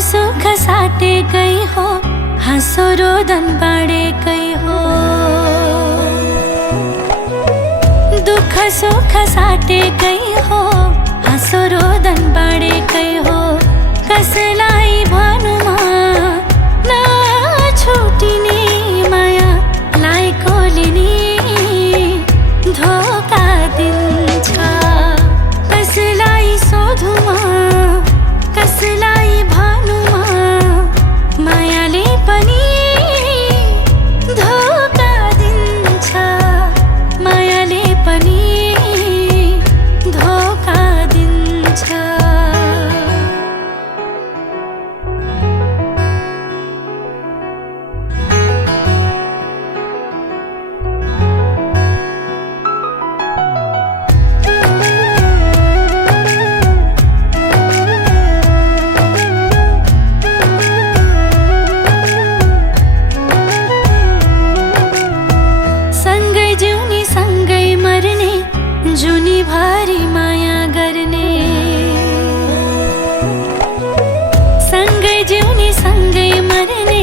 सुख साटे गई हो, हाँसो रोदन बाँडे गई हो। दुख सुख साटे गई हो, हाँसो रोदन बाँडे गई हो। कसलाई भनुमा नछुटिने माया लाई कोलिने धोका दिन्छ। कसलाई सोधुमा कसलाई भनुमा मायाले पनि धोका दिन्छ। मायाले पनि धोका दिन्छ। जुनी भारी माया गर्ने, सँगै जिउने सँगै मर्ने,